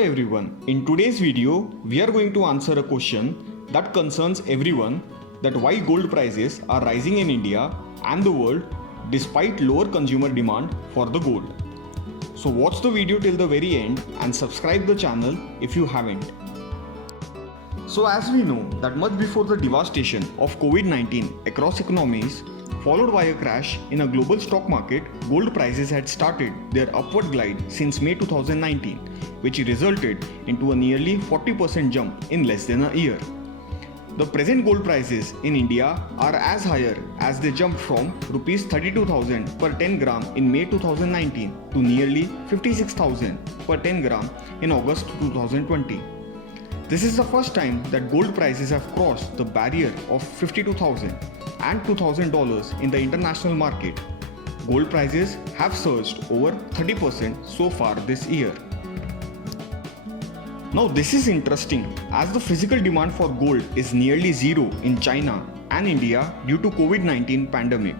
everyone, in today's video we are going to answer a question that concerns everyone, that why gold prices are rising in India and the world despite lower consumer demand for the gold. So watch the video till the very end and subscribe the channel if you haven't. So as we know that much before the devastation of COVID-19 across economies, followed by a crash in a global stock market, gold prices had started their upward glide since May 2019, which resulted into a nearly 40% jump in less than a year. The present gold prices in India are as higher as they jumped from Rs 32,000 per 10 gram in May 2019 to nearly 56,000 per 10 gram in August 2020. This is the first time that gold prices have crossed the barrier of $52,000 and $2,000 in the international market. Gold prices have surged over 30% so far this year. Now this is interesting as the physical demand for gold is nearly zero in China and India due to COVID-19 pandemic.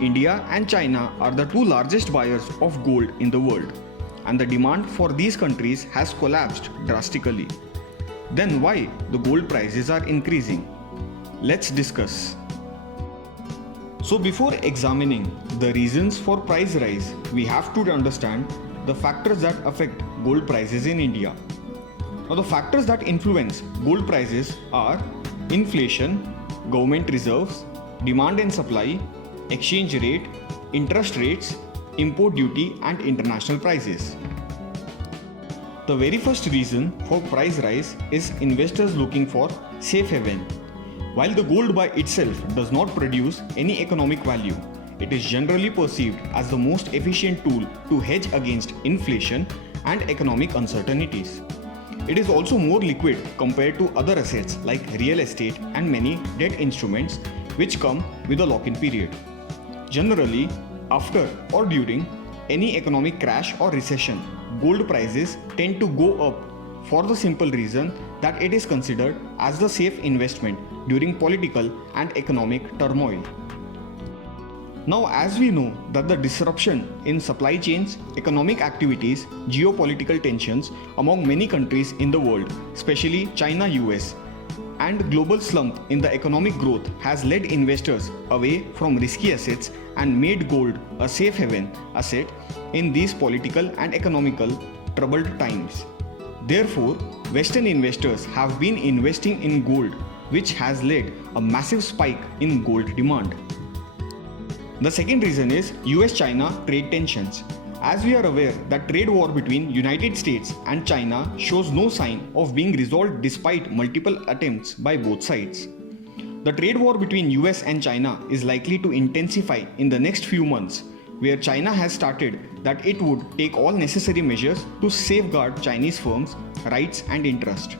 India and China are the two largest buyers of gold in the world, and the demand for these countries has collapsed drastically. Then why the gold prices are increasing? Let's discuss. So before examining the reasons for price rise, we have to understand the factors that affect gold prices in India. Now the factors that influence gold prices are inflation, government reserves, demand and supply, exchange rate, interest rates, import duty and international prices. The very first reason for price rise is investors looking for safe haven. While the gold by itself does not produce any economic value, it is generally perceived as the most efficient tool to hedge against inflation and economic uncertainties. It is also more liquid compared to other assets like real estate and many debt instruments which come with a lock-in period. Generally, after or during any economic crash or recession, gold prices tend to go up for the simple reason that it is considered as the safe investment during political and economic turmoil. Now as we know that the disruption in supply chains, economic activities, geopolitical tensions among many countries in the world, especially China, US, and global slump in the economic growth has led investors away from risky assets and made gold a safe haven asset in these political and economical troubled times. Therefore, Western investors have been investing in gold, which has led a massive spike in gold demand. The second reason is US-China trade tensions. As we are aware that trade war between United States and China shows no sign of being resolved despite multiple attempts by both sides. The trade war between US and China is likely to intensify in the next few months, where China has stated that it would take all necessary measures to safeguard Chinese firms' rights and interest.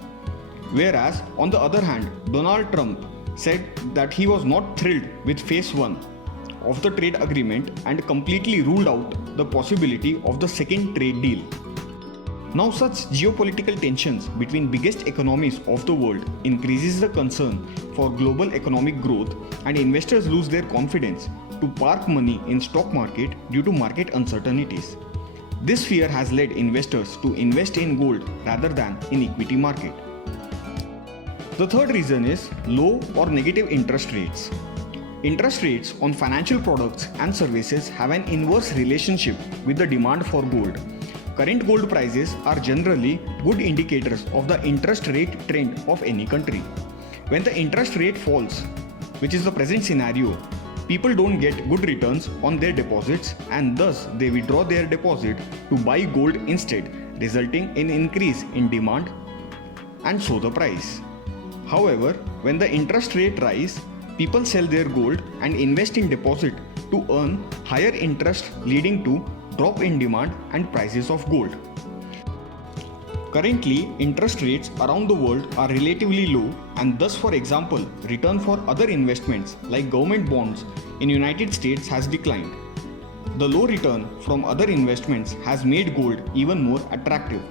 Whereas, on the other hand, Donald Trump said that he was not thrilled with phase 1 of the trade agreement and completely ruled out the possibility of the second trade deal. Now such geopolitical tensions between biggest economies of the world increases the concern for global economic growth, and investors lose their confidence to park money in stock market due to market uncertainties. This fear has led investors to invest in gold rather than in equity market. The third reason is low or negative interest rates. Interest rates on financial products and services have an inverse relationship with the demand for gold. Current gold prices are generally good indicators of the interest rate trend of any country. When the interest rate falls, which is the present scenario, people don't get good returns on their deposits and thus they withdraw their deposit to buy gold instead, resulting in increase in demand and so the price. However, when the interest rate rise, people sell their gold and invest in deposit to earn higher interest, leading to drop in demand and prices of gold. Currently, interest rates around the world are relatively low, and thus, for example, return for other investments like government bonds in United States has declined. The low return from other investments has made gold even more attractive.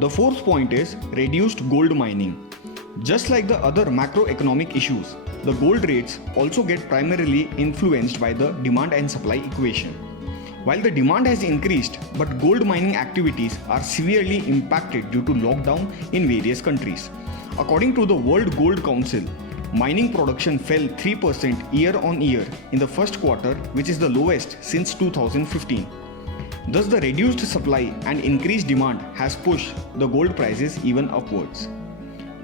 The fourth point is reduced gold mining. Just like the other macroeconomic issues, the gold rates also get primarily influenced by the demand and supply equation. While the demand has increased, but gold mining activities are severely impacted due to lockdown in various countries. According to the World Gold Council, mining production fell 3% year on year in the first quarter, which is the lowest since 2015. Thus, the reduced supply and increased demand has pushed the gold prices even upwards.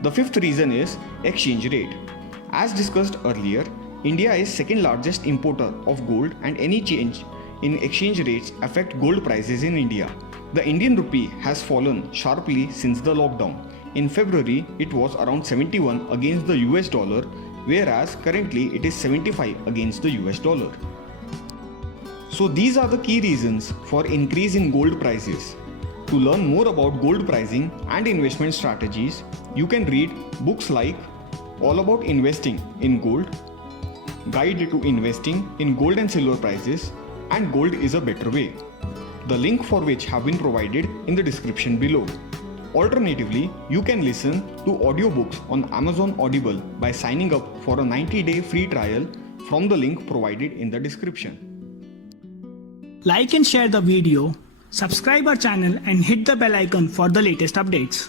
The fifth reason is exchange rate. As discussed earlier, India is second largest importer of gold, and any change in exchange rates affect gold prices in India. The Indian rupee has fallen sharply since the lockdown. In February, it was around 71 against the US dollar, whereas currently it is 75 against the US dollar. So these are the key reasons for increase in gold prices. To learn more about gold pricing and investment strategies, you can read books like All About Investing in Gold, Guide to Investing in Gold and Silver Prices, and Gold is a Better Way, the link for which have been provided in the description below. Alternatively, you can listen to audiobooks on Amazon Audible by signing up for a 90-day free trial from the link provided in the description. Like and share the video, subscribe our channel and hit the bell icon for the latest updates.